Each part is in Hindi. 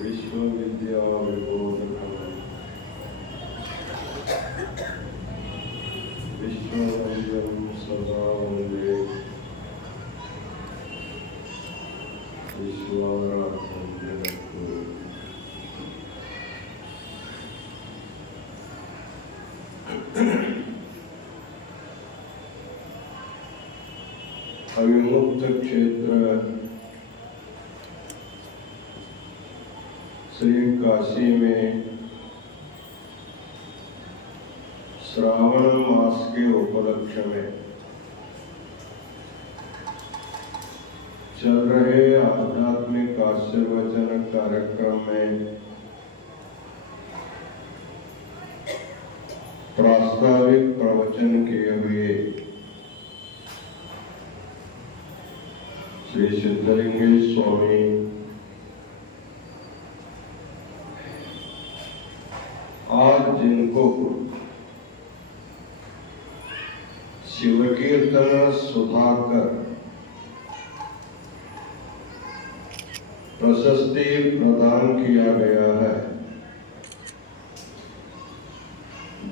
विश्वविद्या विबोधकं विश्ववन्द्यं सदा वन्दे विश्वाराध्यं जगद्गुरुम्। अविमुक्त क्षेत्र श्री काशी में श्रावण मास के उपलक्ष्य में चल रहे आध्यात्मिक आशीर्वचन कार्यक्रम में प्रास्ताविक प्रवचन किए हुए श्री सिद्धलिंगेश्वर स्वामी आज जिनको शिव कीर्तन सुधाकर प्रशस्ति प्रदान किया गया है,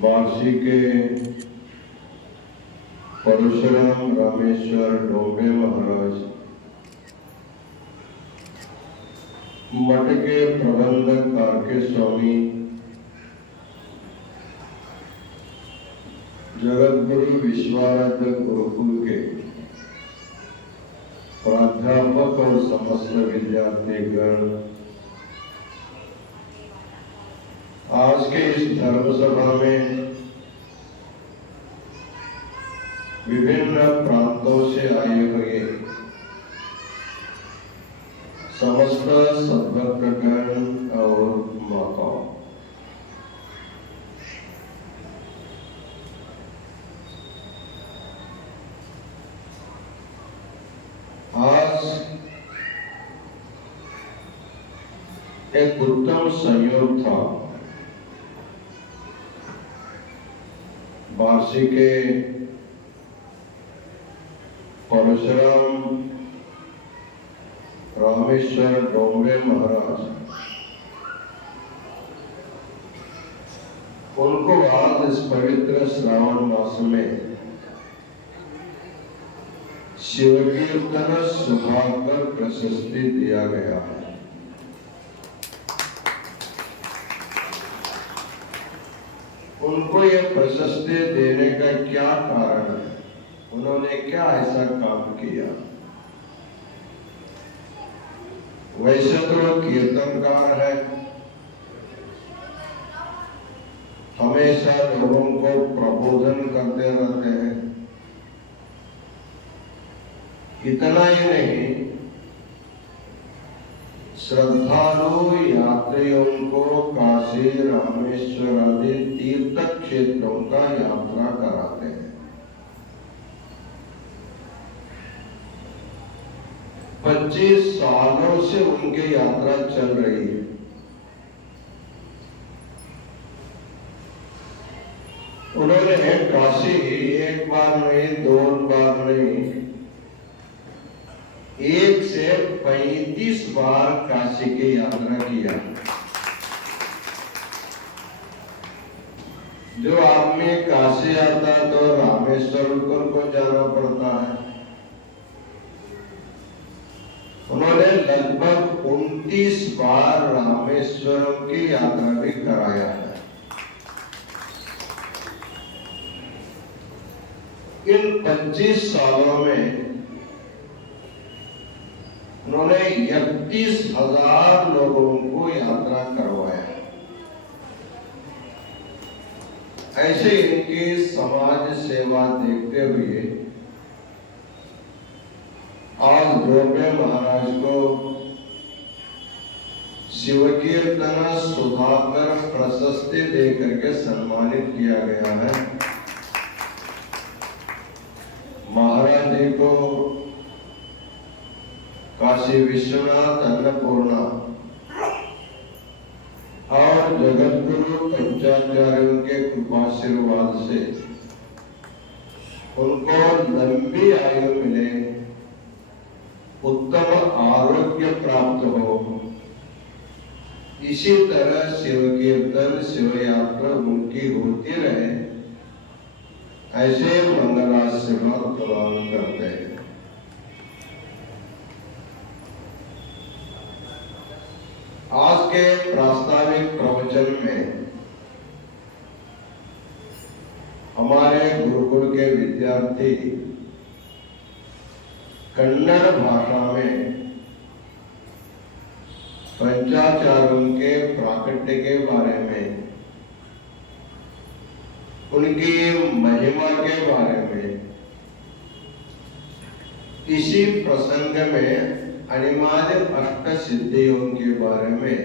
बार्शी के परशुराम रामेश्वर डोंगे महाराज, मठ के प्रबंधक कारके स्वामी, जगद्गुरु विश्वाराध्य गुरुकुल के प्राध्यापक और समस्त विद्यार्थीगण, आज के इस धर्म सभा में विभिन्न प्रांतों से आए हुए समस्त सद्भक्तगण और माताओं, आज एक उत्तम संयोग था। बार्शी के परशुराम रामेश्वर डोंगे महाराज, उनको आज इस पवित्र श्रावण मास में शिव कीर्तन सुधाकर प्रशस्ति दिया गया है। उनको यह प्रशस्ति देने का क्या कारण है? उन्होंने क्या ऐसा काम किया? वैसे तो कीर्तनकार है, हमेशा लोगों को प्रबोधन करते रहते हैं। इतना ही नहीं, श्रद्धालु यात्रियों को काशी रामेश्वर आदि तीर्थ क्षेत्रों का यात्रा कराते हैं। 25 सालों से उनकी यात्रा चल रही है। उन्होंने काशी एक बार नहीं, 2 बार नहीं, 1 से 35 बार काशी की यात्रा किया। जो आदमी काशी आता तो रामेश्वर को जाना पड़ता है। उन्होंने लगभग 29 बार रामेश्वरम की यात्रा भी कराया है। इन 25 सालों में उन्होंने 31,000 लोगों को यात्रा करवाया। ऐसे इनकी समाज सेवा देखते हुए आज डोंगे महाराज को शिव कीर्तन सुधाकर प्रशस्ति देकर के सम्मानित किया गया है। महाराज जी को काशी विश्वनाथ अन्नपूर्णा और जगत गुरु पंचाचार्यों के कृपाशीर्वाद से उनको लंबी आयु मिले, उत्तम आरोग्य प्राप्त हो, इसी तरह शिव कीर्तन शिव यात्रा उनकी होती रहे, ऐसे मंगलाशीर्वाद प्रदान करते हैं। आज के प्रास्ताविक प्रवचन में हमारे गुरुकुल के विद्यार्थी कन्नड़ भाषा में पंचाचार्यों के प्राकट्य के बारे में, उनकी महिमा के बारे में, इसी प्रसंग में अनिवार्य अष्ट सिद्धियों के बारे में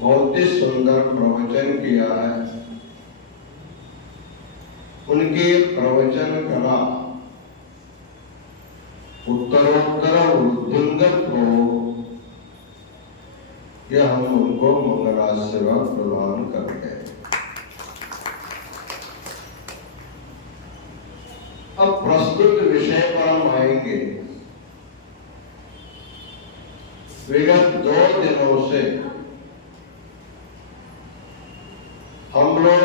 बहुत ही सुंदर प्रवचन किया है। उनकी प्रवचन कला उत्तरोत्तर वृद्धिंगत हो, यह हम उनको मंगलाशीर्वाद प्रदान करते हैं। अब प्रस्तुत विषय पर हम आएंगे। विगत 2 दिनों से हम लोग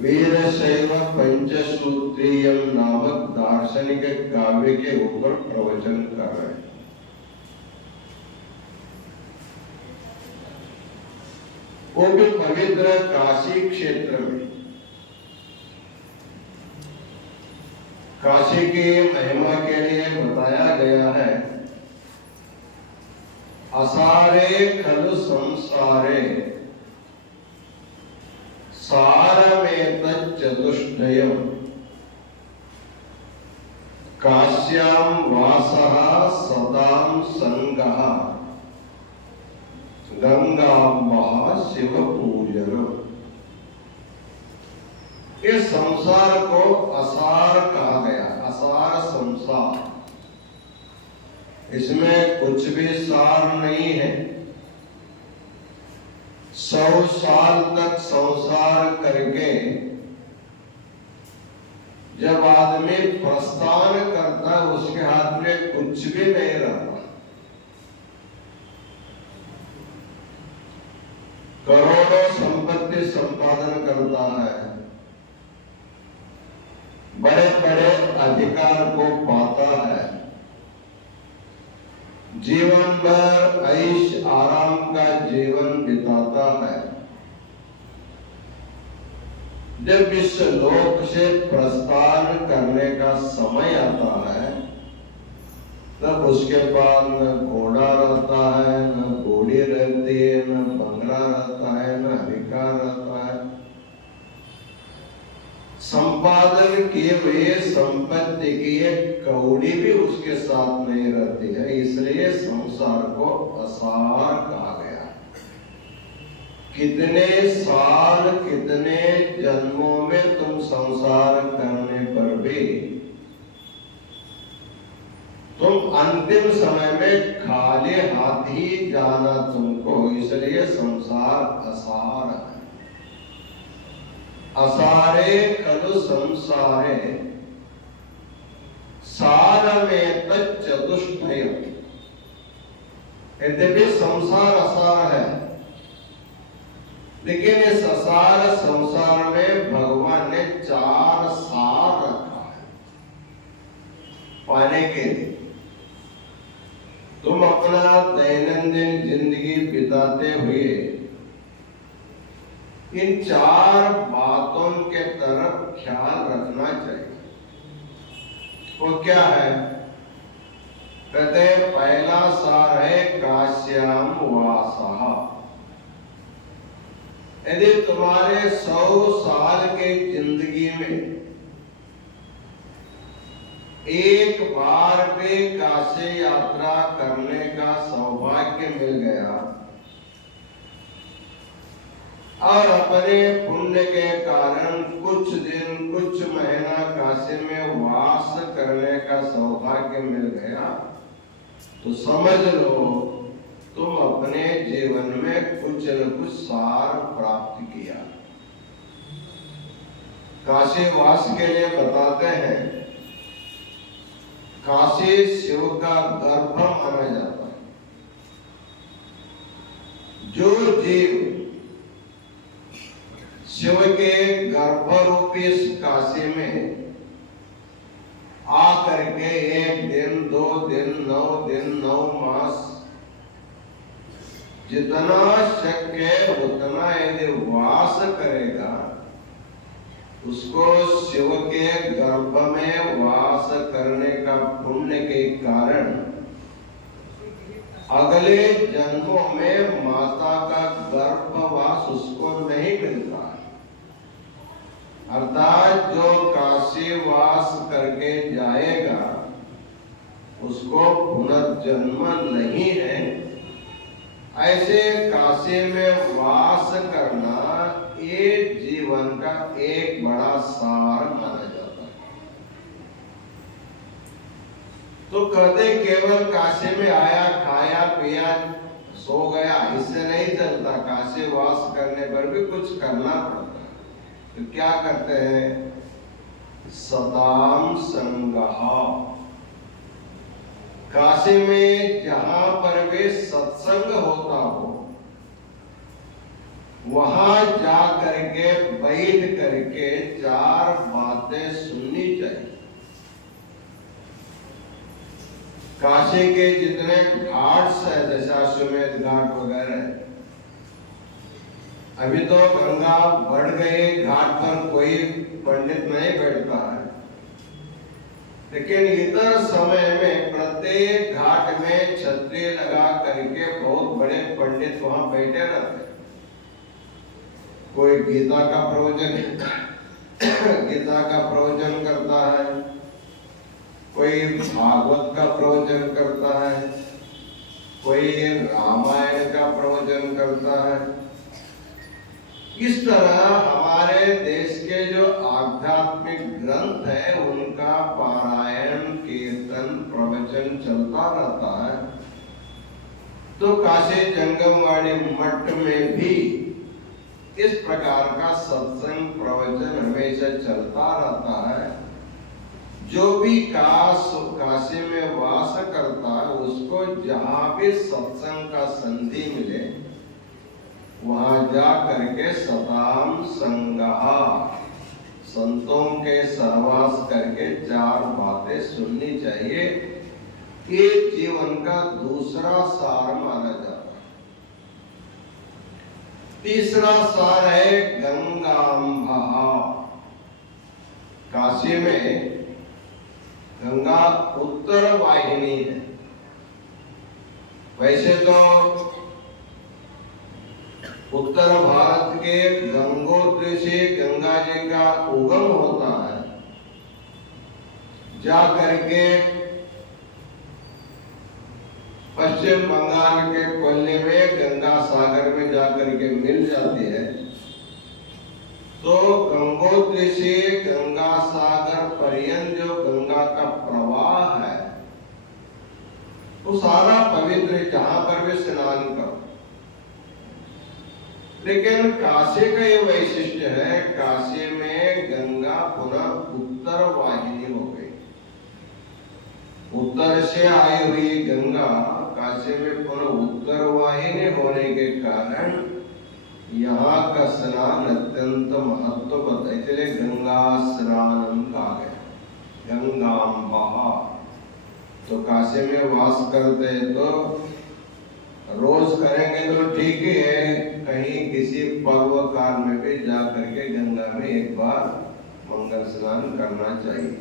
वीरशैव पंचसूत्रीयम नामक दार्शनिक काव्य के ऊपर प्रवचन कर रहे हैं। वो भी पवित्र काशी क्षेत्र में। काशी की महिमा के लिए बताया गया है, असारे खलु संसारे सारमेतत् चतुष्टयम् काश्यां वासः सदां संगः गंगाम्बः शिव पूजन। इस संसार को असार कहा गया, असार संसार। इसमें कुछ भी सार नहीं है। 100 साल तक संसार करके जब आदमी प्रस्थान करता है, उसके हाथ में कुछ भी नहीं रहता। करोड़ों संपत्ति संपादन करता है, बड़े बड़े अधिकार को पाता है, जीवन भर ऐश आराम का जीवन बिताता है। जब इस लोक से प्रस्थान करने का समय आता है, तब उसके पास न घोड़ा रहता है, न घोड़ी रहती है, न बंगला रहता है, न अधिकार रहता है। संपादन किए हुए संपत्ति की एक कौड़ी भी उसके साथ नहीं रहती है। इसलिए संसार को असार कहा गया। कितने साल कितने जन्मों में तुम संसार करने पर भी तुम अंतिम समय में खाली हाथ ही जाना तुमको, इसलिए संसार असार है। असारे खलु संसारे सारमेतत् चतुष्टयम्। यद्यपि संसार असार है, लेकिन इस असार संसार में भगवान ने 4 सार रखा है पाने के लिए। तुम अपना दैनंदिन जिंदगी बिताते हुए इन 4 बातों के तरफ ख्याल रखना चाहिए। वो क्या है? कहते हैं पहला सार है काश्याम वासः। यदि तुम्हारे 100 साल के जिंदगी में एक बार भी काशी यात्रा करने का सौभाग्य मिल गया, और अपने पुण्य के कारण कुछ दिन कुछ महीना काशी में वास करने का सौभाग्य मिल गया, तो समझ लो तुम अपने जीवन में कुछ न कुछ सार प्राप्त किया। काशी वास के लिए बताते हैं, काशी शिव का गर्भ माना जाता है। जो जीव शिव के गर्भ रूपी काशी में आकर के 1 दिन 2 दिन 9 दिन 9 मास जितना शक्य है उतना यदि वास करेगा, उसको शिव के गर्भ में वास करने का पुण्य के कारण अगले जन्मों में माता का गर्भवास उसको नहीं मिलता। अर्थात जो काशी वास करके जाएगा उसको पुनर्जन्म नहीं है। ऐसे काशी में वास करना ये जीवन का एक बड़ा सार माना जाता है। तो कहते केवल काशी में आया, खाया पिया, सो गया, इससे नहीं चलता। काशी वास करने पर भी कुछ करना पड़ता है। तो क्या करते हैं? सताम संगहा। काशी में जहां पर भी सत्संग होता हो वहां जा करके बैठ करके 4 बातें सुननी चाहिए। काशी के जितने घाट्स है, दशाश्वमेध घाट वगैरह, अभी तो गंगा बढ़ गई, घाट पर कोई पंडित नहीं बैठता है, लेकिन इतर समय में प्रत्येक घाट में छतरी लगा करके बहुत बड़े पंडित वहां बैठे रहते। कोई गीता का प्रवचन करता है, कोई भागवत का प्रवचन करता है, कोई रामायण का प्रवचन करता है। इस तरह हमारे देश के जो आध्यात्मिक ग्रंथ है उनका पारायण, कीर्तन, प्रवचन चलता रहता है। तो काशी जंगमवाड़ी मठ में भी इस प्रकार का सत्संग प्रवचन हमेशा चलता रहता है। जो भी काशी में वास करता है उसको जहां भी सत्संग का संधि मिले वहां जा करके सताम संगहा, संतों के सहवास करके 4 बातें सुननी चाहिए। ये जीवन का दूसरा सार माना जाता है। तीसरा सार है गंगांबा। काशी में गंगा उत्तर वाहिनी है। वैसे तो उत्तर भारत के गंगोत्री से गंगा जी का उगम होता है, जा करके पश्चिम बंगाल के कोल्ले में गंगा सागर में जाकर के मिल जाती है। तो गंगोत्री से गंगा सागर पर्यंत जो गंगा का प्रवाह है वो सारा पवित्र, जहां पर भी स्नान करो। लेकिन काशी का ये वैशिष्ट्य है, काशी में गंगा पुनः उत्तर वाहिनी हो गई। उत्तर से आई हुई गंगा काशी में पुनः उत्तर वाहिनी होने के कारण यहाँ का स्नान अत्यंत महत्वपूर्ण है। इसलिए गंगा स्नानम कहा गया, गंगांबा। तो काशी में वास करते हैं तो रोज करेंगे तो ठीक ही है, कहीं किसी पर्व काल में भी जा करके गंगा में एक बार मंगल स्नान करना चाहिए।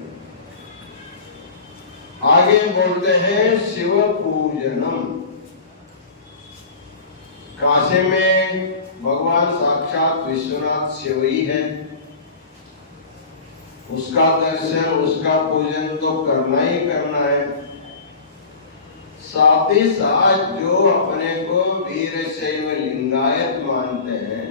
आगे बोलते हैं शिव पूजनम। काशी में भगवान साक्षात विश्वनाथ शिव ही है, उसका दर्शन, उसका पूजन तो करना ही करना है। साथ ही साथ जो अपने को वीरशैव लिंगायत मानते हैं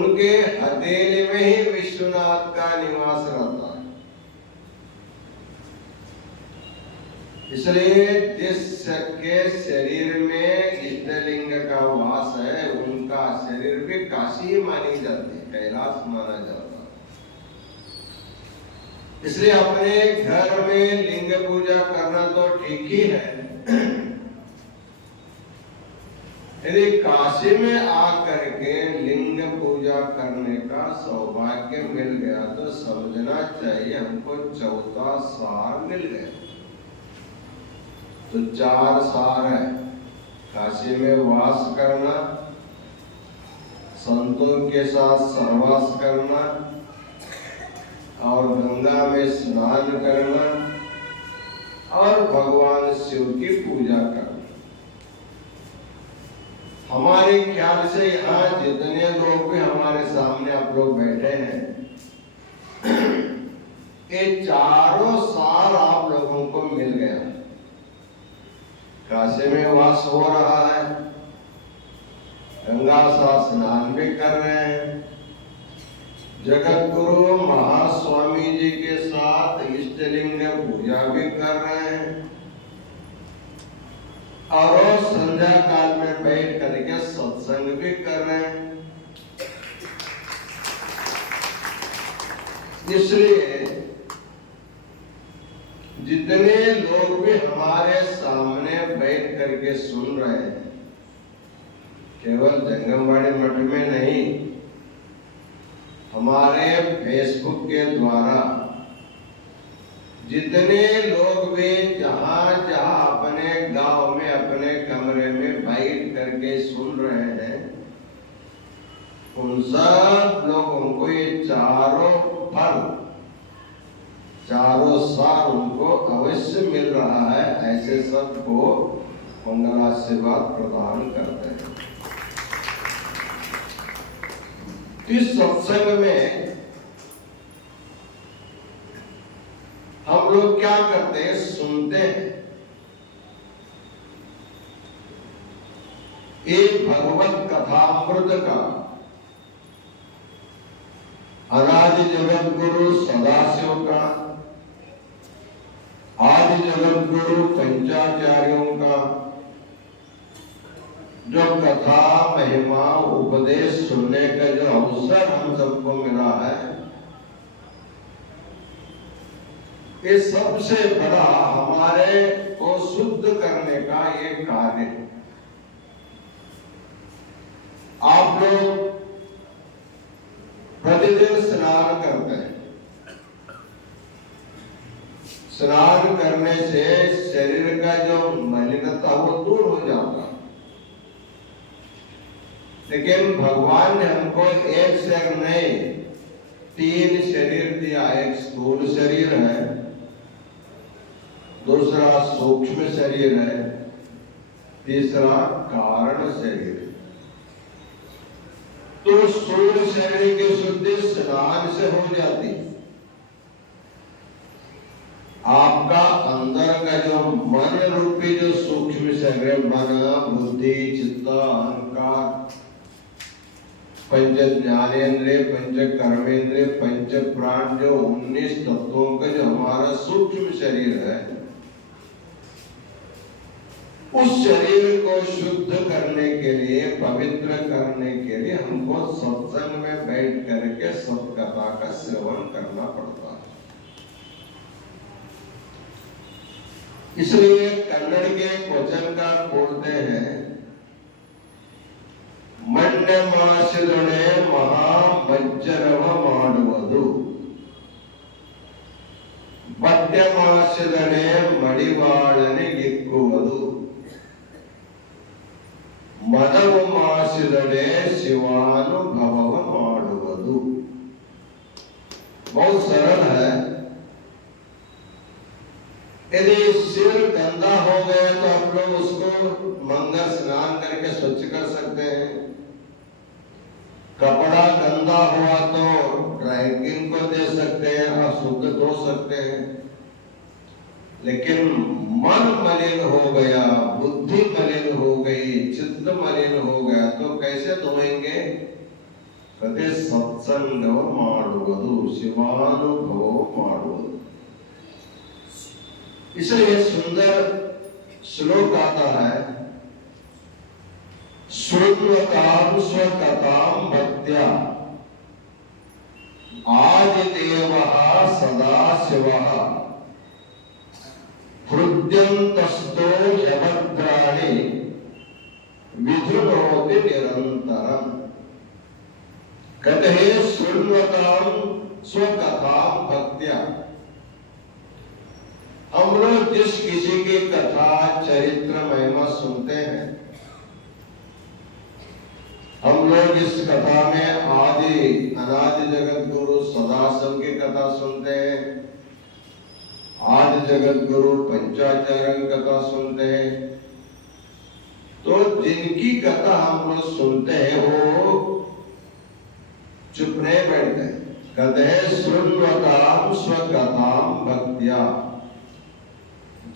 उनके हथेली में ही विश्वनाथ का निवास रहता है। इसलिए जिस के शरीर में इष्टलिंग का वास है, उनका शरीर भी काशी मानी जाती है, कैलाश माना जाता है। इसलिए अपने घर में लिंग पूजा करना तो ठीक ही है, यदि काशी में आकर के लिंग पूजा करने का सौभाग्य मिल गया तो समझना चाहिए हमको चौथा सार मिल गया। तो 4 सार है, काशी में वास करना, संतों के साथ सहवास करना, और गंगा में स्नान करना, और भगवान शिव की पूजा करना। हमारे ख्याल से यहाँ जितने लोग भी हमारे सामने आप लोग बैठे हैं, ये चारों सार आप लोगों को मिल गया। काशी में वास हो रहा है, गंगा सा स्नान भी कर रहे हैं, जगत गुरु महास्वामी जी के साथ इष्टलिंग पूजा भी कर रहे हैं, और संध्या काल में बैठ करके सत्संग भी कर रहे हैं। इसलिए जितने लोग भी हमारे सामने बैठ करके सुन रहे हैं, केवल जंगमवाड़ी मठ में नहीं, हमारे फेसबुक के द्वारा जितने लोग भी जहां जहां अपने गांव में अपने कमरे में बैठ करके सुन रहे हैं, उन सब लोगों को ये चारों फल, चारों सार उनको अवश्य मिल रहा है। ऐसे सबको मंगलाशीर्वाद प्रदान करते हैं। इस सत्संग में हम लोग क्या करते हैं, सुनते हैं। एक भगवत कथामृत का अनादि जगत गुरु सदाशिव का, आदि जगत गुरु पंचाचार्यों का जो कथा महिमा उपदेश सुनने का जो अवसर हम सबको मिला है, ये सबसे बड़ा हमारे को शुद्ध करने का ये कार्य है। आप लोग प्रतिदिन स्नान करते हैं, स्नान करने से शरीर का जो मलिनता वो दूर हो जाता है। लेकिन भगवान ने हमको एक से एक नहीं 3 शरीर दिया। एक स्थूल शरीर है, दूसरा सूक्ष्म शरीर है, तीसरा कारण शरीर। तो स्थूल शरीर की शुद्धि स्नान से हो जाती है। आपका अंदर का जो मन रूपी जो सूक्ष्म शरीर, मन, बुद्धि, चित्त, अहंकार, पंच ज्ञानेन्द्रिय, पंच कर्मेंद्रिय, पंच प्राण, जो 19 तत्वों का जो हमारा सूक्ष्म शरीर है, उस शरीर को शुद्ध करने के लिए, पवित्र करने के लिए हमको सत्संग में बैठ करके सत्कथा का श्रवण करना पड़ता है। इसलिए कन्नड़ के वचन का बोलते हैं, मण्य मासिदೊಡೆ महा वज्रव ಮಾಡುವುದು, ಬಡ್ಯ ಮಾಸಿದೊಡೆ ಮಡಿವಾಳನಿಗಿಕ್ಕುವುದು, ಮದವು ಮಾಸಿದೊಡೆ ಶಿವಾನುಭವ ಮಾಡುವುದು। बहुत सरल है। यदि सिर गंदा हो गया तो हम लोग उसको मंगल स्नान करके स्वच्छ कर सकते हैं। कपड़ा गंदा हुआ तो ड्राइंग को दे सकते हैं और शुद्ध धो सकते हैं। लेकिन मन मलिन हो गया, बुद्धि मलिन हो गई, चित्त मलिन हो गया तो कैसे धोएंगे? ಕತೆ ಸತ್ಸಂಗವ ಮಾಡುವುದು, ಶಿವಾನುಭವ ಮಾಡುವುದು। इसलिए सुंदर श्लोक आता है, शृण्वतां स्वकथां भक्त्या आदिदेवः सदाशिवः हृद्यन्तस्थो यवग्राणि विधुनोति निरंतरम। कहते हैं शृण्वतां स्वकथां भक्त्या, हम लोग जिस किसी की कथा चरित्र महिमा सुनते हैं, हम लोग इस कथा में आदि अनादि जगत गुरु सदाशिव की कथा सुनते हैं, आदि जगत गुरु पंचाचार्य की कथा सुनते हैं। तो जिनकी कथा हम लोग सुनते हैं वो चुप नहीं बैठते, कहते हैं शृण्वतां स्वकथां भक्त्या।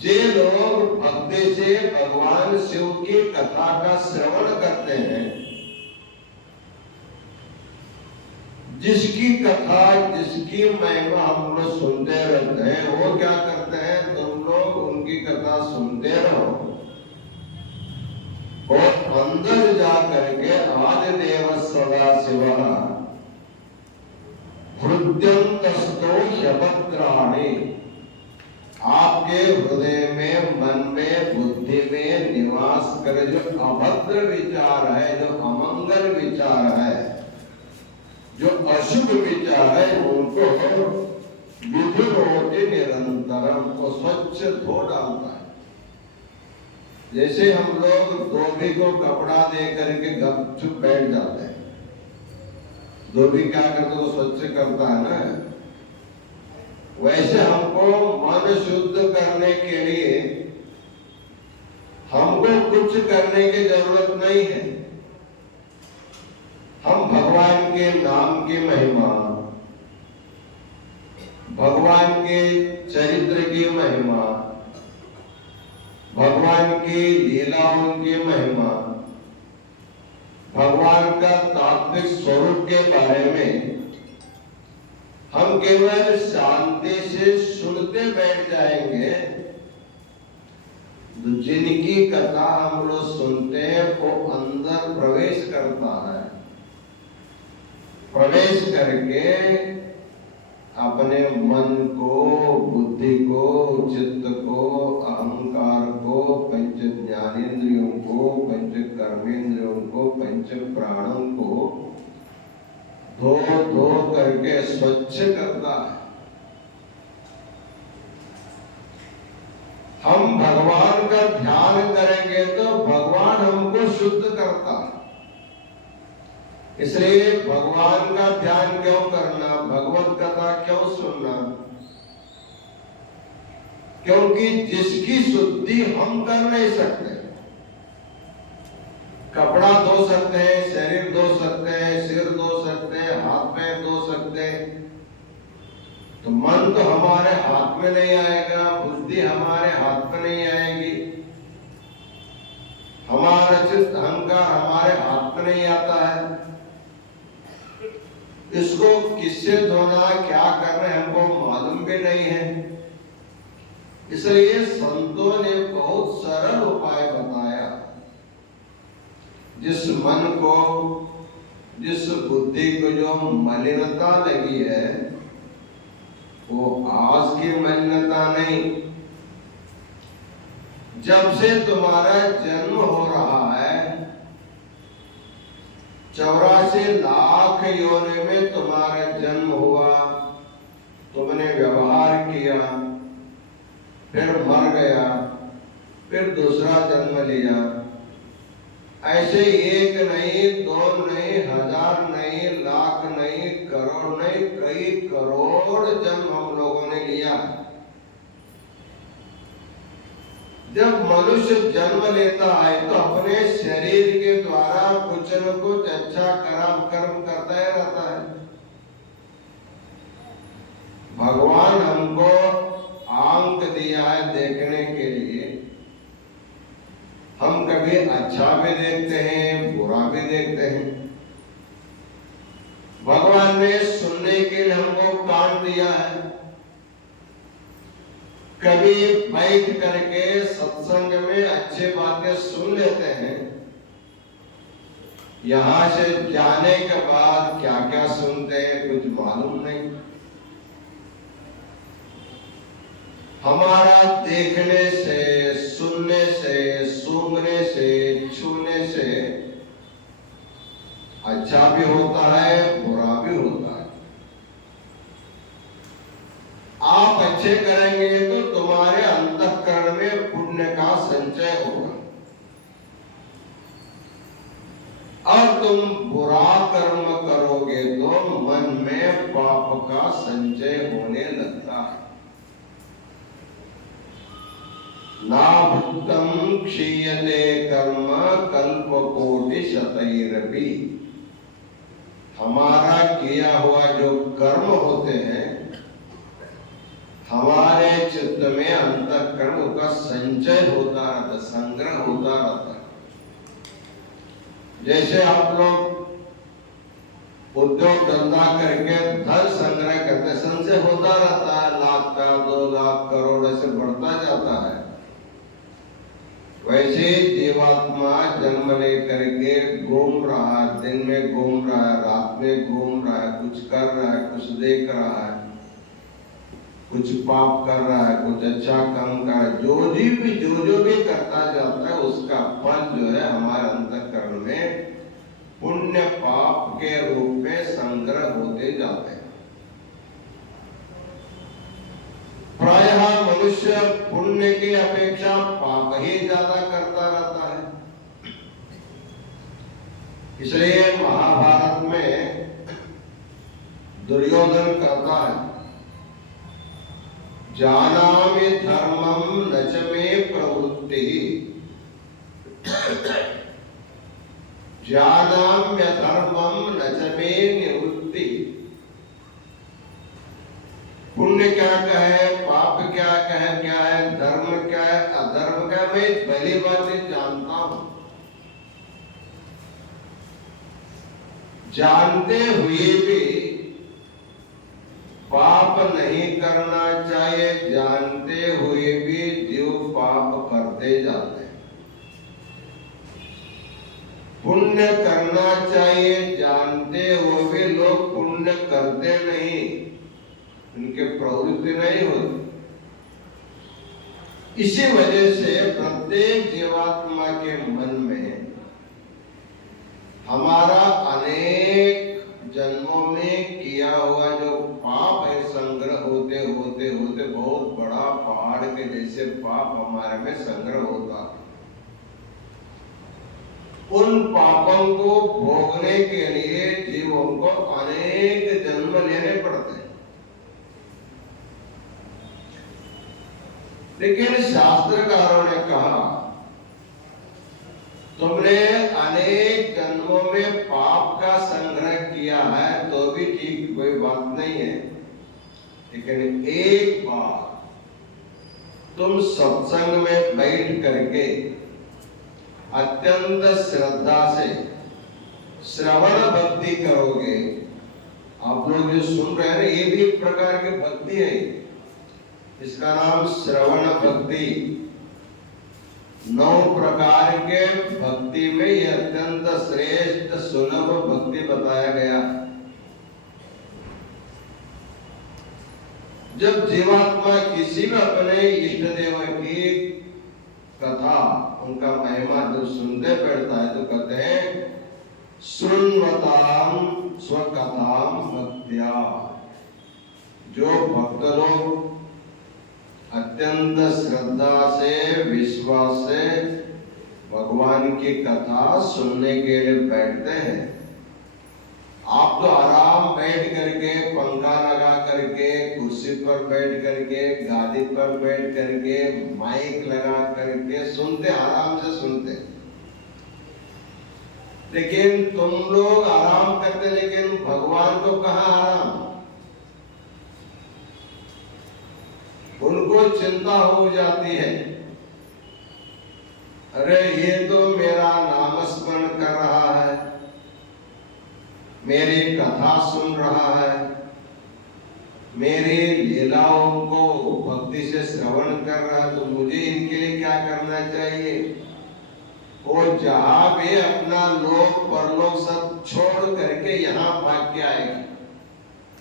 जे लोग भक्ति से भगवान शिव की कथा का श्रवण करते हैं, जिसकी कथा जिसकी महिमा हम लोग सुनते रहते हैं, वो क्या करते हैं, तुम लोग उनकी कथा सुनते रहो और अंदर जा करके आदिदेव सदाशिवः हृद्यन्तस्थो ह्यभद्राणि, आपके हृदय में, मन में, बुद्धि में निवास कर जो अभद्र विचार है, जो अमंगल विचार है, जो अशुभ विचार है, उनको विधुनोति निरंतरम, को स्वच्छ धो डालता है। जैसे हम लोग धोबी को कपड़ा दे करके गपचुप बैठ जाते हैं, धोबी क्या करता है, स्वच्छ करता है ना, वैसे हमको मन शुद्ध करने के लिए हमको कुछ करने की जरूरत नहीं है। हम भगवान के नाम की महिमा, भगवान के चरित्र की महिमा, भगवान की लीलाओं की महिमा, भगवान का तात्विक स्वरूप के बारे में हम केवल शांति से सुनते बैठ जाएंगे। जिनकी कथा हम लोग सुनते हैं वो अंदर प्रवेश करता है, प्रवेश करके अपने मन को, बुद्धि को, चित्त को, अहंकार को, पंच ज्ञानेन्द्रियों को, पंच कर्मेंद्रियों को, पंच प्राणों को धो धो करके स्वच्छ करता है। हम भगवान का ध्यान करेंगे तो भगवान हमको शुद्ध करता है। इसलिए भगवान का ध्यान क्यों करना, भगवत कथा क्यों सुनना, क्योंकि जिसकी शुद्धि हम कर नहीं सकते। कपड़ा धो सकते हैं, शरीर धो सकते हैं, सिर धो सकते हैं, हाथ पैर धो सकते हैं, तो मन तो हमारे हाथ में नहीं आएगा, बुद्धि हमारे हाथ में नहीं आएगी, हमारा चित्त अहंकार हमारे हाथ में नहीं आता है। इसको किससे धोना, क्या करना है हमको मालूम भी नहीं है। इसलिए संतों ने बहुत सरल उपाय बताया। जिस मन को, जिस बुद्धि को जो मलिनता लगी है, वो आज की मलिनता नहीं, जब से तुम्हारा जन्म हो रहा है, 84 लाख योनि में तुम्हारा जन्म हुआ, तुमने व्यवहार किया, फिर मर गया, फिर दूसरा जन्म लिया। ऐसे एक नहीं, दो नहीं, हजार नहीं, लाख नहीं, करोड़ नहीं, कई करोड़ जन्म हम लोगों ने लिया। जब मनुष्य जन्म लेता है तो अपने शरीर के द्वारा कुछ न कुछ अच्छा कर्म करता ही रहता है। भगवान हमको आंख दिया है देखने के लिए, हम कभी अच्छा भी देखते हैं, बुरा भी देखते हैं। कभी बैठ करके सत्संग में अच्छी बातें सुन लेते हैं, यहां से जाने के बाद क्या क्या सुनते हैं कुछ मालूम नहीं। हमारा देखने से, सुनने से, सूंघने से, छूने से अच्छा भी होता है, बुरा भी होता है। आप अच्छे करेंगे तो तुम्हारे अंतःकरण में पुण्य का संचय होगा, और तुम बुरा कर्म करोगे तो मन में पाप का संचय होने लगता है। ना भुक्तम क्षीयते कर्म कल्पकोटि शतैरपि। हमारा किया हुआ जो कर्म होते हैं, हमारे चित्त में अंतःकरण का संचय होता रहता, संग्रह होता रहता है। जैसे आप लोग उद्योग धंधा करके धन संग्रह करते, संचय होता रहता है, लाख का, 2 लाख, करोड़ ऐसे बढ़ता जाता है। वैसे जीवात्मा जन्म लेकर के घूम रहा है, दिन में घूम रहा है, रात में घूम रहा है, कुछ कर रहा है, कुछ देख रहा है, कुछ पाप कर रहा है, कुछ अच्छा काम कर रहा है। जो भी करता जाता है उसका फल जो है हमारे अंतःकरण में पुण्य पाप के रूप में संग्रह होते जाते हैं। प्रायः मनुष्य पुण्य की अपेक्षा पाप ही ज्यादा करता रहता है। इसलिए महाभारत में दुर्योधन कहता है, जानामि धर्मं न च मे प्रवृत्ति, जानाम्य धर्मं न च मे निवृत्ति। पुण्य क्या कहे, पाप क्या कहे, क्या है धर्म, क्या है अधर्म, क्या मैं भली बातें जानता हूं। जानते हुए भी पाप नहीं करना चाहिए, जानते हुए भी जीव पाप करते जाते हैं। पुण्य करना चाहिए, जानते हुए भी लोग पुण्य करते नहीं, उनके प्रवृत्ति नहीं होती। इसी वजह से प्रत्येक जीवात्मा के मन में हमारा अनेक जन्मों में किया हुआ जो पाप है संग्रह होते होते होते बहुत बड़ा पहाड़ के जैसे पाप हमारे में संग्रह होता है। उन पापों को भोगने के लिए जीवों को अनेक जन्म लेने पड़ते हैं। लेकिन शास्त्रकारों ने कहा, तुमने अनेक जन्मों में पाप का संग्रह किया है तो भी ठीक, कोई बात नहीं है, लेकिन एक बार तुम सत्संग में बैठ करके अत्यंत श्रद्धा से श्रवण भक्ति करोगे। आप लोग जो सुन रहे हैं ये भी एक प्रकार की भक्ति है, इसका नाम श्रवण भक्ति। 9 प्रकार के भक्ति में यह अत्यंत श्रेष्ठ सुलभ भक्ति बताया गया। जब जीवात्मा किसी भी अपने इष्ट देव की कथा, उनका महिमा जब सुनते बैठता है तो कहते हैं, शृण्वताम स्वकथाम भक्त्या। जो भक्त लोग अत्यंत श्रद्धा से, विश्वास से भगवान की कथा सुनने के लिए बैठते हैं। आप तो आराम बैठ करके, पंखा लगा करके, कुर्सी पर बैठ करके, गादी पर बैठ करके, माइक लगा करके सुनते, आराम से सुनते। लेकिन तुम लोग आराम करते, लेकिन भगवान को कहाँ आराम? उनको चिंता हो जाती है, अरे ये तो मेरा नामस्मरण कर रहा है, मेरी कथा सुन रहा है, मेरी लीलाओं को भक्ति से श्रवण कर रहा, तो मुझे इनके लिए क्या करना चाहिए? वो जहां भी अपना लोक परलोक सब छोड़ करके यहाँ भाग के आएगा।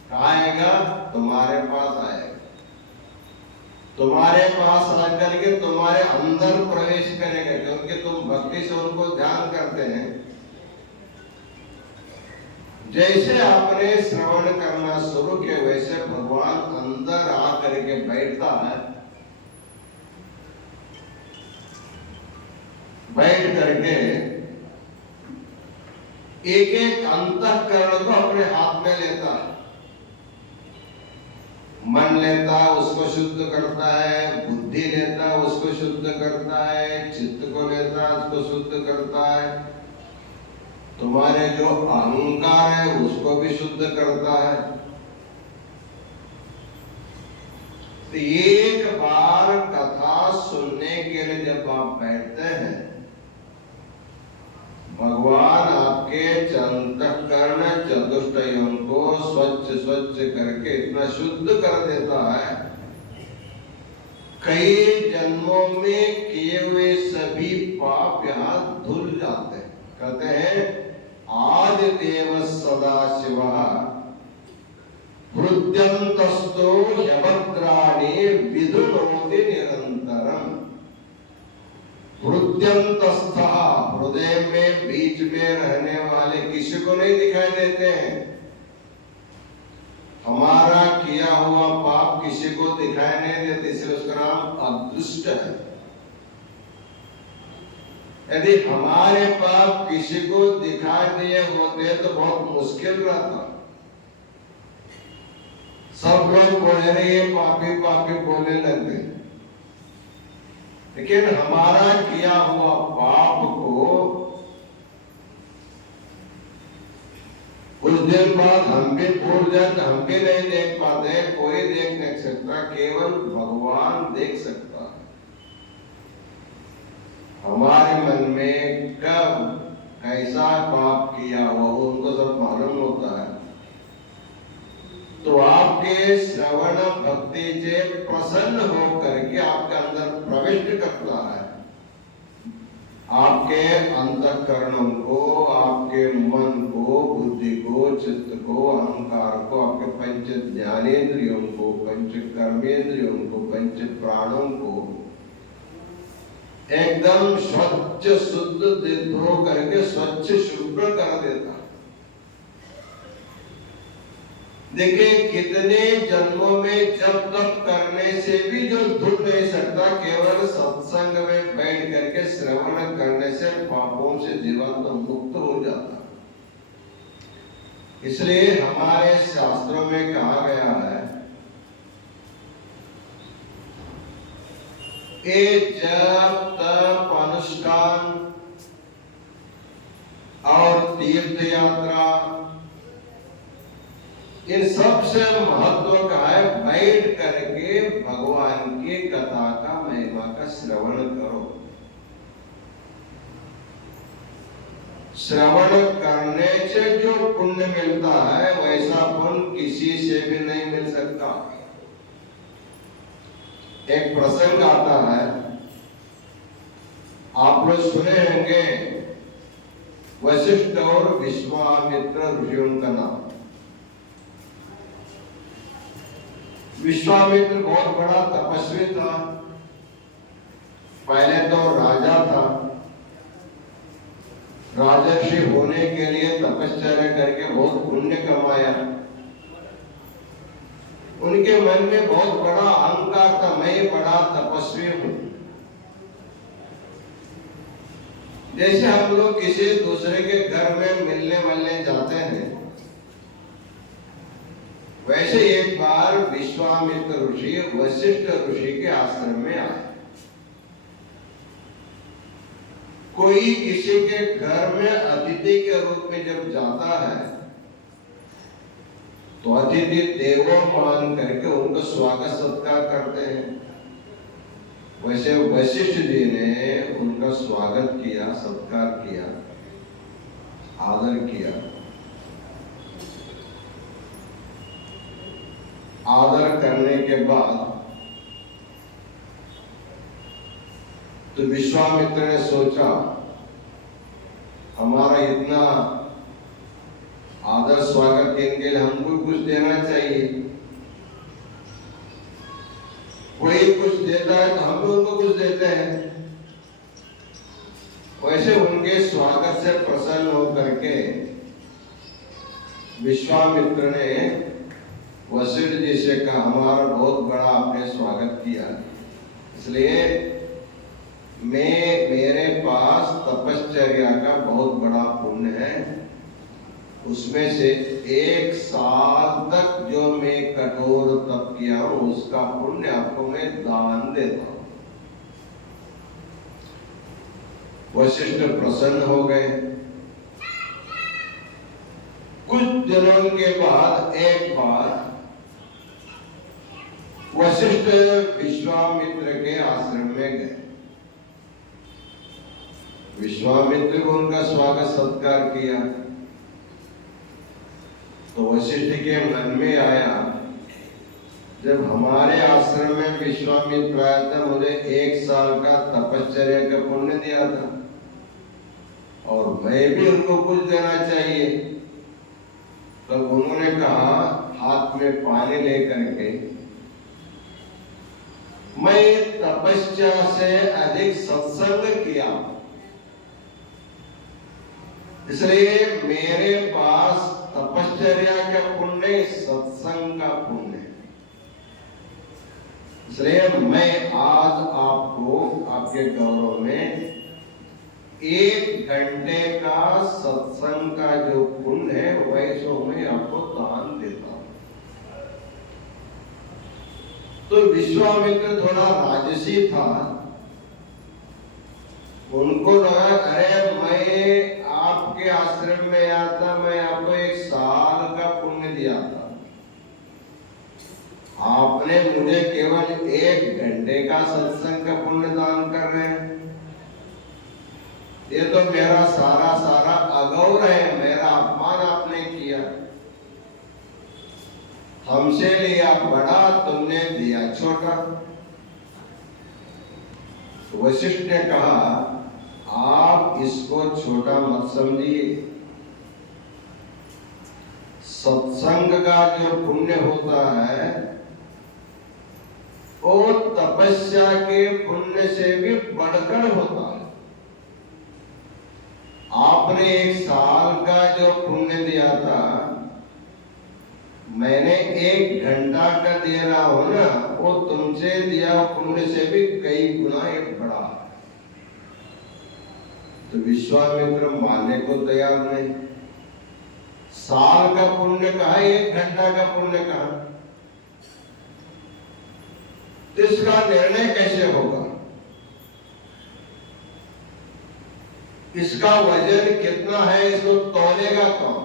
कहाँ आएगा? तुम्हारे पास आएगा। तुम्हारे पास आकर के तुम्हारे अंदर प्रवेश करेगा, क्योंकि तुम भक्ति से उनको ध्यान करते हैं। जैसे आपने श्रवण करना शुरू किया, वैसे भगवान अंदर आकर के बैठता है। बैठ करके एक एक अंतःकरण को अपने हाथ में लेता है। मन लेता है, उसको शुद्ध करता है। बुद्धि लेता है, उसको शुद्ध करता है। चित्त को लेता है, उसको शुद्ध करता है। तुम्हारे जो अहंकार है उसको भी शुद्ध करता है। तो एक बार कथा सुनने के लिए जब आप बैठते हैं, भगवान आपके अंतःकरण चतुष्टयों को स्वच्छ स्वच्छ करके इतना शुद्ध कर देता है, कई जन्मों में किए हुए सभी पाप यहाँ धुल जाते हैं। कहते हैं आदि देव सदा शिव हृदयंतस्तो यभद्राणि विधुनोति निरंतरम। हृदयंतस्थ, हृदय में बीच में रहने वाले किसी को नहीं दिखाई देते हैं। हमारा किया हुआ पाप किसी को दिखाई नहीं देते, इसलिए उसका नाम अदृष्ट है। यदि हमारे पाप किसी को दिखाई दिए होते तो बहुत मुश्किल रहता। सब लोग बोले रहे पापी पापी बोलने लगते, लेकिन हमारा किया हुआ पाप को कुछ दिन बाद हम भी भूल जाए तो हम भी नहीं देख पाते। कोई देख नहीं सकता, केवल भगवान देख सकता है। हमारे मन में कब ऐसा पाप किया हुआ उनको सब मालूम होता है। तो आपके श्रवण भक्ति से प्रसन्न होकर के आपके अंदर प्रविष्ट करता है। आपके अंतःकरणों को, आपके मन को, बुद्धि को, चित्त को, अहंकार को, आपके पंच ज्ञानेंद्रियों को, पंच कर्मेंद्रियों को, पंच प्राणों को एकदम स्वच्छ शुद्ध धो करके स्वच्छ शुभ्र कर देता। देखिए कितने जन्मों में जब तक करने से भी जो धुल नहीं सकता, केवल सत्संग में बैठ करके श्रवण करने से पापों से जीवन तो मुक्त हो जाता। इसलिए हमारे शास्त्रों में कहा गया है, ये जप तप अनुष्ठान और तीर्थ यात्रा, इन सबसे महत्व का है बैठ करके भगवान की कथा का, महिमा का श्रवण करो। श्रवण करने से जो पुण्य मिलता है वैसा पुण्य किसी से भी नहीं मिल सकता। एक प्रसंग आता है, आप लोग सुने होंगे, वशिष्ठ और विश्वामित्र ऋषियों का नाम। विश्वामित्र बहुत बड़ा तपस्वी था। पहले तो राजा था, राजर्षि होने के लिए तपस्या करके बहुत पुण्य कमाया। उनके मन में बहुत बड़ा अहंकार था, मैं बड़ा तपस्वी हूं। जैसे हम लोग किसी दूसरे के घर में मिलने जाते हैं, वैसे एक बार विश्वामित्र ऋषि वशिष्ठ ऋषि के आश्रम में आए। कोई किसी के घर में अतिथि के रूप में जब जाता है तो अतिथि देवो मान करके उनको स्वागत सत्कार करते हैं। वैसे वशिष्ठ जी ने उनका स्वागत किया, सत्कार किया, आदर किया। आदर करने के बाद तो विश्वामित्र ने सोचा, हमारा इतना आदर स्वागत के लिए हमको कुछ देना चाहिए। कोई कुछ देता है तो हम भी उनको कुछ देते हैं। वैसे उनके स्वागत से प्रसन्न होकर के विश्वामित्र ने वशिष्ठ जी से कहा, हमारा बहुत बड़ा आपने स्वागत किया, इसलिए मेरे पास तपश्चर्या का बहुत बड़ा पुण्य है, उसमें से 1 साल तक जो मैं कठोर तप किया हूं उसका पुण्य आपको मैं दान देता हूं। वशिष्ठ प्रसन्न हो गए। कुछ दिनों के बाद एक बार वशिष्ठ विश्वामित्र के आश्रम में गए। विश्वामित्र को उनका स्वागत सत्कार किया तो वशिष्ठ के मन में आया, जब हमारे आश्रम में विश्वामित्र आया था मुझे 1 साल का तपश्चर्या का पुण्य दिया था और मैं भी उनको कुछ देना चाहिए। तो उन्होंने कहा, हाथ में पानी लेकर के, मैं तपस्या से अधिक सत्संग किया, इसलिए मेरे पास तपश्चर्या का पुण्य सत्संग का पुण्य है, इसलिए मैं आज आपको आपके गौरव में 1 घंटे का सत्संग का जो पुण्य है वैसो मैं आपको दान देता हूं। तो विश्वामित्र थोड़ा राजसी था, उनको लगा, अरे मैं आपके आश्रम में आया था, मैं आपको 1 साल का पुण्य दिया था, आपने मुझे केवल 1 घंटे का सत्संग का पुण्य दान कर रहे हैं, ये तो मेरा सारा अगौर है, मेरा अपमान आपने किया, हमसे लिया बड़ा, तुमने दिया छोटा। वशिष्ठ ने कहा, आप इसको छोटा मत समझिए, सत्संग का जो पुण्य होता है वो तपस्या के पुण्य से भी बढ़कर होता है। आपने 1 साल का जो पुण्य दिया था, मैंने 1 घंटा का दे रहा हूं ना, वो तुमसे दिया पुण्य से भी कई गुना एक बड़ा है। तो विश्वामित्र मानने को तैयार नहीं। साल का पुण्य कहा, 1 घंटा का पुण्य कहा, तो इसका निर्णय कैसे होगा? इसका वजन कितना है, इसको तौलेगा कौन?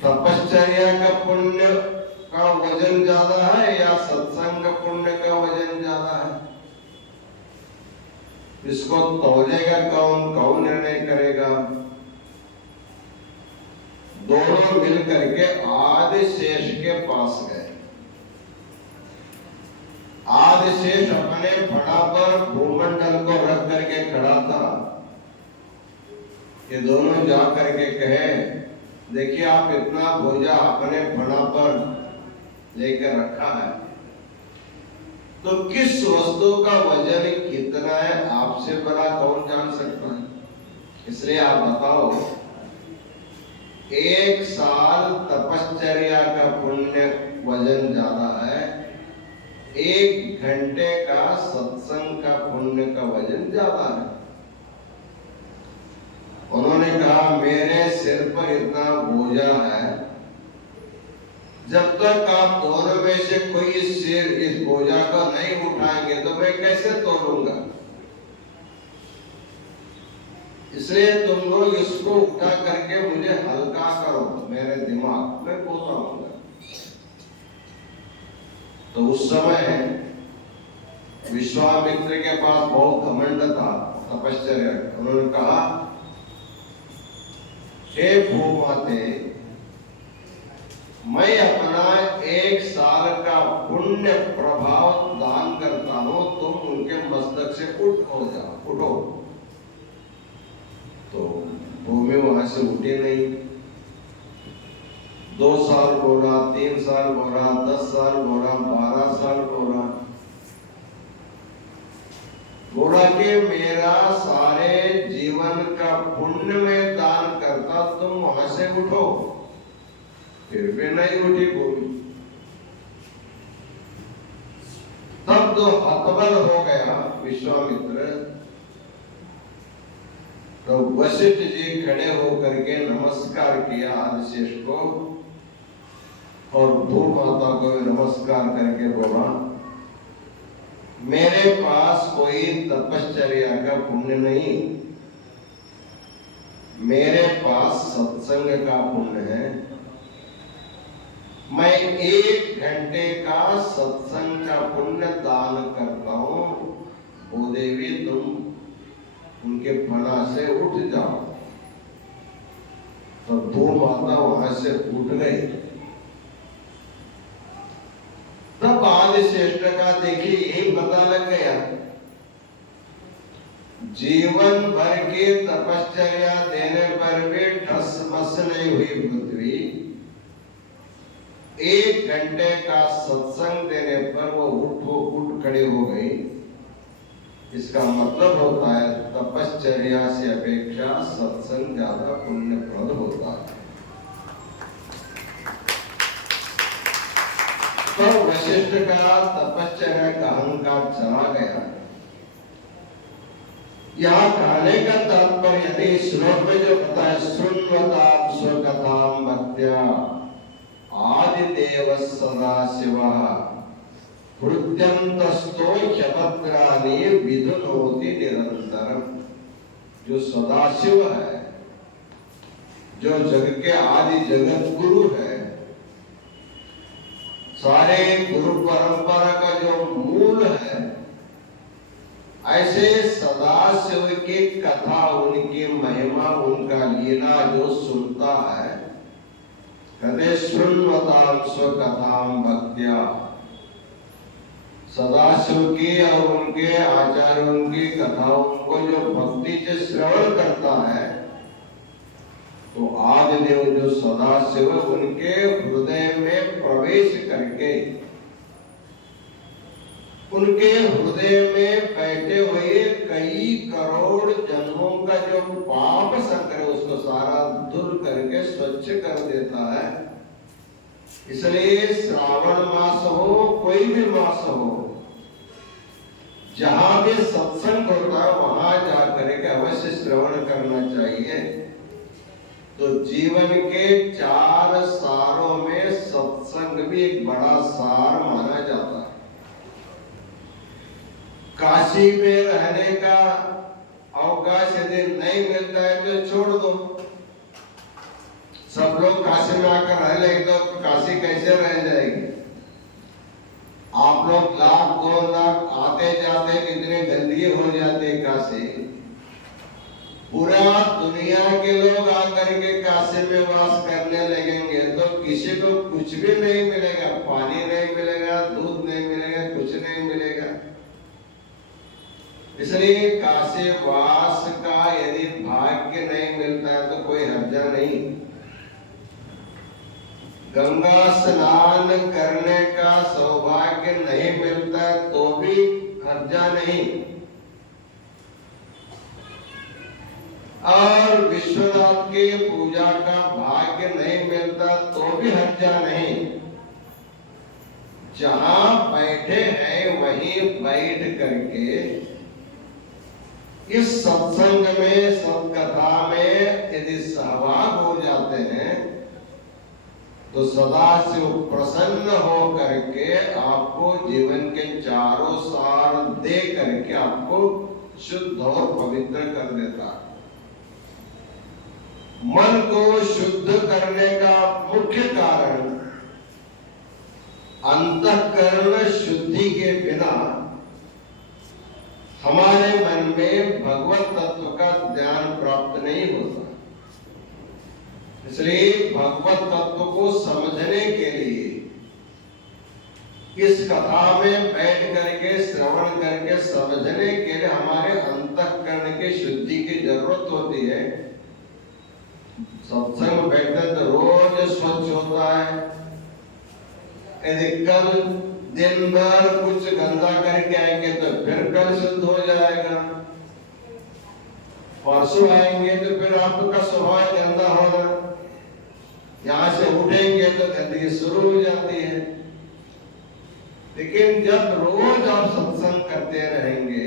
तपश्चर्या का पुण्य का वजन ज्यादा है या सत्संग का पुण्य का वजन ज्यादा है? इसको तौलेगा कौन, कौन निर्णय करेगा? दोनों मिलकर के आदिशेष के पास गए। आदिशेष अपने फड़ा पर भूमंडल को रख करके खड़ा था। ये दोनों जा करके कहे, देखिए आप इतना बोझा अपने फड़ा पर लेकर रखा है, तो किस वस्तु का वजन कितना है आपसे बड़ा कौन जान सकता है? इसलिए आप बताओ, 1 साल तपश्चर्या का पुण्य वजन ज्यादा है, 1 घंटे का सत्संग का पुण्य का वजन ज्यादा है। उन्होंने कहा, मेरे सिर पर इतना बोझा है, जब तक आप दोनों में से कोई इस बोझा को नहीं उठाएंगे तो मैं कैसे तोलूंगा? इसलिए तुम लोग इसको उठा करके मुझे हल्का करो, मेरे दिमाग में पहुंचाऊंगा। तो उस समय विश्वामित्र के पास बहुत घमंड था, तपश्चर्या। उन्होंने कहा, हे भूमाते, मैं अपना 1 साल का पुण्य प्रभाव दान करता हूं, तुम उनके मस्तक से उठो। तो भूमि वहां से उठी नहीं। 2 साल बोला, 3 साल बोला, 10 साल बोला, 12 साल बोला कि मेरा सारे जीवन का पुण्य में दान करता, तुम वहां से उठो। फिर भी नहीं उठी भूमि। तब तो हतबल हो गया विश्वामित्र। तो वशिष्ठ जी खड़े होकर के नमस्कार किया आदिशेष को, और भूमाता को नमस्कार करके बोला, मेरे पास कोई तपश्चर्या का पुण्य नहीं, मेरे पास सत्संग का पुण्य है। मैं 1 घंटे का सत्संग का पुण्य दान करता हूं। भूदेवी तुम उनके फना से उठ जाओ। तो भूमाता वहां से उठ गई। तब आदिशेष्ट का देखिए यही पता लग गया, जीवन भर की तपश्चर्या देने पर भी ठस मस नहीं हुई पृथ्वी, 1 घंटे का सत्संग देने पर वो उठ खड़ी हो गई। इसका मतलब होता है तपश्चर्या से अपेक्षा सत्संग ज्यादा पुण्यप्रद होता है। तो वशिष्ठ का तपश्चर्या का अहंकार चला गया। यहाँ कहने का तात्पर्य यदि श्लोक में जो बताया, सुन्वतां स्वकथां भक्त्या आदिदेव सदाशिवः हृद्यन्तस्तो ह्यभद्राणि विधुनोति निरंतरम। जो सदाशिव है, जो जग के आदि जगत गुरु है, सारे गुरु परंपरा का जो मूल है, ऐसे सदाशिव की कथा, उनकी महिमा, उनका लीला जो सुनता है, कहते सुन्वतां स्वकथां भक्त्या, सदाशिव की और उनके आचार्यों की कथाओं को जो भक्ति से श्रवण करता है, तो आदिदेव जो सदाशिव उनके हृदय में प्रवेश करके, उनके हृदय में बैठे हुए कई करोड़ जन्मों का जो पाप संग्रह उसको सारा दूर करके स्वच्छ कर देता है। इसलिए श्रावण मास हो, कोई भी मास हो, जहां भी सत्संग होता है वहां जाकर के अवश्य श्रवण करना चाहिए। तो जीवन के 4 सारों में सत्संग भी एक बड़ा सार माना जाता है। काशी में रहने का अवकाश यदि नहीं मिलता है तो छोड़ दो। सब लोग काशी में आकर रह लेंगे तो काशी कैसे रह जाएगी? आप लोग 1,00,000 2 लाख आते जाते कितने गंदगी हो जाती काशी। पूरा दुनिया के लोग आकर के काशी में वास करने लगेंगे तो किसी को कुछ भी नहीं मिलेगा, पानी नहीं मिलेगा, दूध नहीं मिलेगा, कुछ नहीं मिलेगा। इसलिए काशी वास का यदि भाग्य नहीं मिलता है तो कोई हर्जा नहीं। गंगा स्नान करने का सौभाग्य नहीं मिलता है तो भी हर्जा नहीं। और विश्वनाथ के पूजा का भाग्य नहीं मिलता तो भी हर्जा नहीं। जहां बैठे हैं वहीं बैठ करके इस सत्संग में, सत्कथा में यदि सहभाग हो जाते हैं तो सदाशिव प्रसन्न हो करके आपको जीवन के 4 सार दे करके आपको शुद्ध और पवित्र कर देता है। मन को शुद्ध करने का मुख्य कारण अंतःकरण शुद्धि के बिना हमारे मन में भगवत तत्व का ज्ञान प्राप्त नहीं होता। इसलिए भगवत तत्व को समझने के इस कथा में बैठ करके श्रवण करके समझने के लिए हमारे अंतःकरण की शुद्धि की जरूरत होती है। सत्संग में बैठते तो रोज स्वच्छ होता है। यदि कल दिन भर कुछ गंदा करके आएंगे तो फिर कल शुद्ध हो जाएगा। परसों आएंगे तो फिर आपका स्वभाव गंदा होगा। यहाँ से उठेंगे तो गंदगी शुरू हो जाती है। लेकिन जब रोज आप सत्संग करते रहेंगे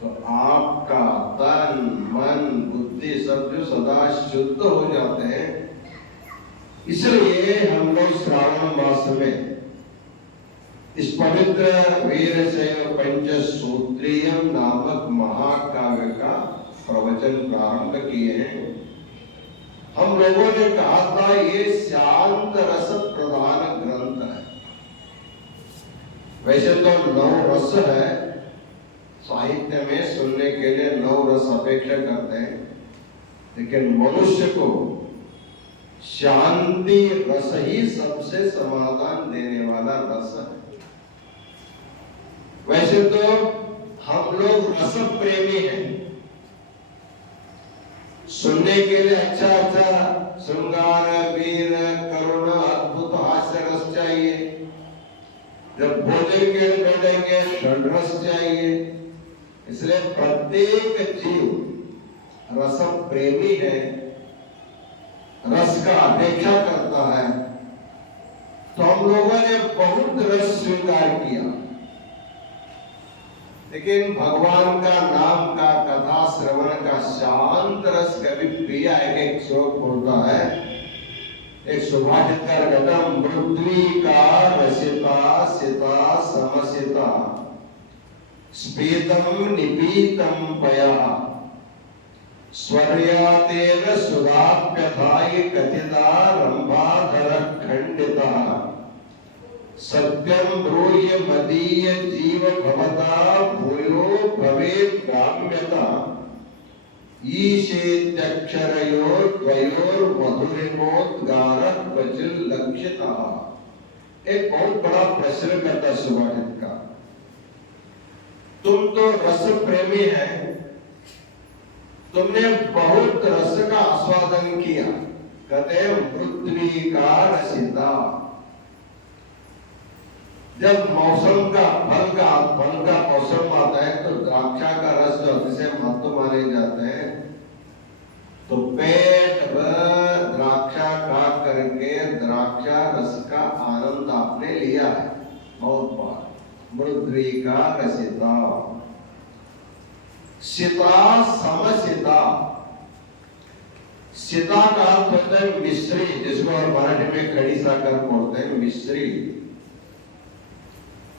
तो आपका तन मन बुद्धि सब जो सदा शुद्ध हो जाते हैं। इसलिए हम लोग श्रावण मास में इस पवित्र वीरशैव पंचसूत्रीयम नामक महाकाव्य का प्रवचन प्रारंभ किए हैं। हम लोगों ने कहा था ये शांत रस प्रधान ग्रंथ है। वैसे तो 9 रस है, साहित्य में सुनने के लिए 9 रस अपेक्षा करते हैं, लेकिन मनुष्य को शांति रस ही सबसे समाधान देने वाला रस है। वैसे तो हम लोग रस प्रेमी हैं, सुनने के लिए अच्छा अच्छा श्रृंगार वीर करुण अद्भुत हास्य रस चाहिए। जब भोजन के लिए बैठेंगे षड्रस चाहिए। इसलिए प्रत्येक जीव रस प्रेमी है, रस का अपेक्षा करता है। तो हम लोगों ने बहुत रस स्वीकार किया, लेकिन भगवान का नाम का कथा श्रवण का शांत रस कभी पिया है। एक श्लोक बोलता है, एक सुभाषितकार कहता मृद्वी का रसिता सिता समसिता स्पीतम निपीतम पयः स्वर्यातेव सुधाप्यथाय कथिता रंभाधर खंडिता सत्यम ब्रूहि मदीय जीव भवता भूयो भवेत् काम्यता ईशेत्यक्षरयोर द्वयोर मधुरिमोद्गारः क्वचित् लक्षिता। एक बहुत बड़ा प्रश्न करता सुभाषित का, तुम तो रस प्रेमी है, तुमने बहुत रस का आस्वादन किया। कहते पृथ्वी का रसिता, जब मौसम का फल का मौसम आता है तो द्राक्षा का रस जो अतिशय महत्व माने जाते हैं, तो पेट भर द्राक्षा खा करके द्राक्षा रस का आनंद आपने लिया है बहुत बार। मृद्वी का रसिता सिता समसिता, सिता का अर्थ होता है मिश्री, जिसको हम मराठी में खड़ी साकर बोलते हैं मिश्री।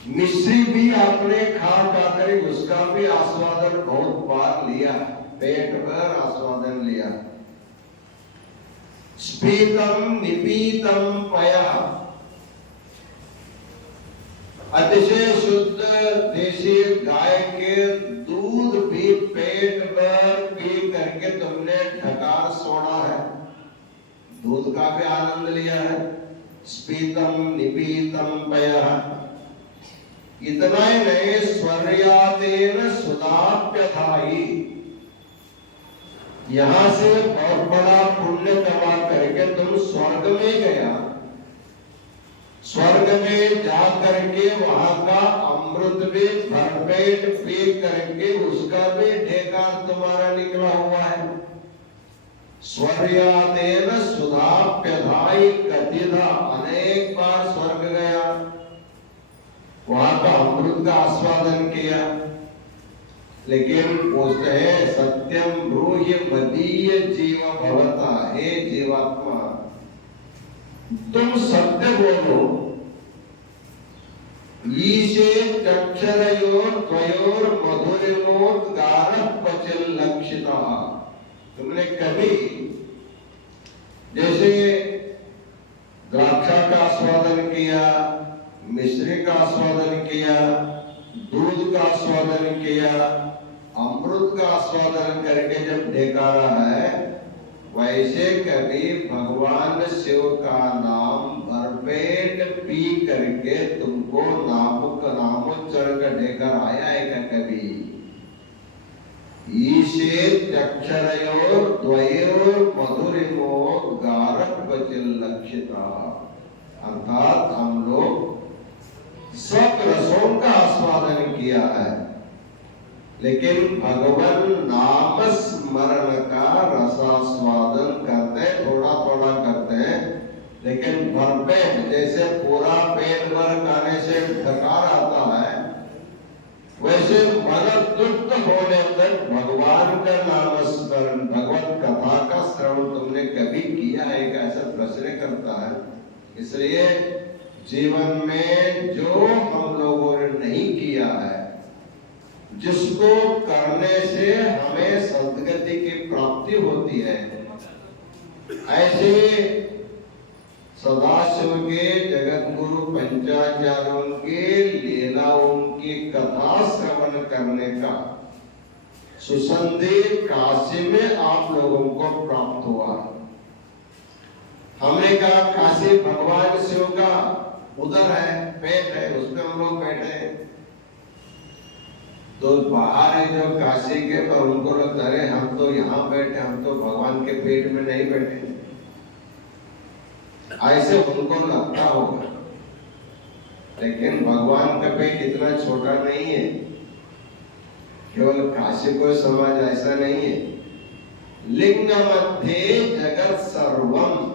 मिश्री भी आपने खा कर उसका भी आस्वादन बहुत बार लिया, पेट भर आस्वादन लिया। स्पीतम निपीतम पयः, अतिशय शुद्ध देशी गाय के दूध भी पेट भर पी करके तुमने ढकार सोना है, दूध का भी आनंद लिया है। स्पीतम निपीतम पयः, इतना ही नहीं स्वर्यातेन सुधाप्यथायि, यहां से बहुत बड़ा पुण्य कमा करके तुम स्वर्ग में गया। स्वर्ग में जा करके वहां का अमृत भी भरपेट पी करके उसका भी ढेकार तुम्हारा निकला हुआ है। स्वर्यातेन सुधाप्यथायि कथिता, अनेक बार स्वर्ग गया, वहां का अमृत का आस्वादन किया। लेकिन पूछते हैं सत्यम ब्रूहि मदीय जीव भवता, हे जीवात्मा तुम सत्य बोलो। ईशे चक्षरयोर द्वयोर मधुरिमोद्गारः क्वचित् लक्षिता, तुमने कभी जैसे द्राक्षा का आस्वादन किया, मिश्री का आस्वादन किया, दूध का आस्वादन किया, अमृत का आस्वादन करके जब ढेकारा है, वैसे कभी भगवान शिव का नाम भरपेट पी करके तुमको नामोच्चारण का लेकर आया है क्या कभी? ईशे अक्षरयोर द्वयोर मधुरिमो गारक बचिल लक्षिता, अर्थात हम लोग सब रसों का आस्वादन किया है, लेकिन भगवान नाम स्मरण का रसास्वादन करते थोड़ा थोड़ा करते हैं, लेकिन भरपेट जैसे पूरा पेट भर खाने से डकार आता है, वैसे मन तृप्त होने तक भगवान का नाम स्मरण, भगवत कथा का श्रवण तुमने कभी किया है? ऐसा प्रश्न करता है। इसलिए जीवन में जो हम लोगों ने नहीं किया है, जिसको करने से हमें सद्गति की प्राप्ति होती है, ऐसे सदाशिव के जगत गुरु पंचाचार्यों के लीलाओं की कथा श्रवण करने का सुसंधि काशी में आप लोगों को प्राप्त हुआ। हमने कहा काशी भगवान शिव का उधर है, पेट है, उसमें हम लोग बैठे हैं, तो बाहर है जो काशी के, पर उनको लगता है हम तो यहाँ बैठे, हम तो भगवान के पेट में नहीं बैठे, ऐसे उनको लगता होगा। लेकिन भगवान का पेट इतना छोटा नहीं है, केवल काशी को समाज ऐसा नहीं है। लिंग मध्य जगत सर्वम,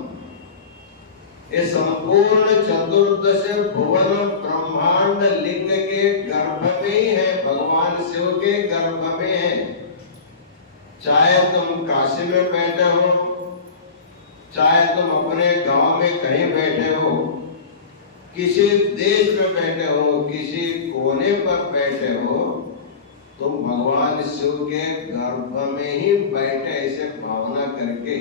ये संपूर्ण चतुर्दश भुवन ब्रह्मांड लिंग के गर्भ में ही है, भगवान शिव के गर्भ में है। चाहे तुम काशी में बैठे हो, चाहे तुम अपने गांव में कहीं बैठे हो, किसी देश में बैठे हो, किसी कोने पर बैठे हो, तुम भगवान शिव के गर्भ में ही बैठे ऐसे भावना करके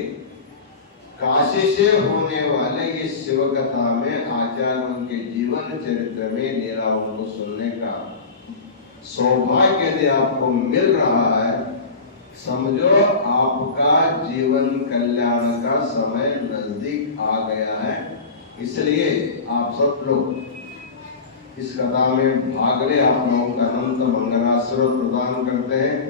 काशी से होने वाले इस शिव कथा में आचार्यों के जीवन चरित्र में लीलाओं को सुनने का सौभाग्य यदि आपको मिल रहा है, समझो आपका जीवन कल्याण का समय नजदीक आ गया है। इसलिए आप सब लोग इस कथा में भाग ले, आप लोगों का अनंत मंगलाशीर्वाद प्रदान करते हैं।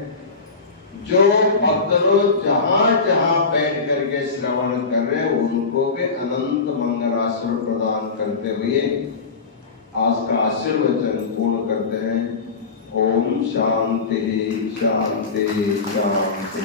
जो भक्त लोग जहां जहां बैठ करके श्रवण कर रहे हैं, उनको भी अनंत मंगलाशीर्वाद प्रदान करते हुए आज का आशीर्वचन पूर्ण करते हैं। ओम शांति शांति शांति।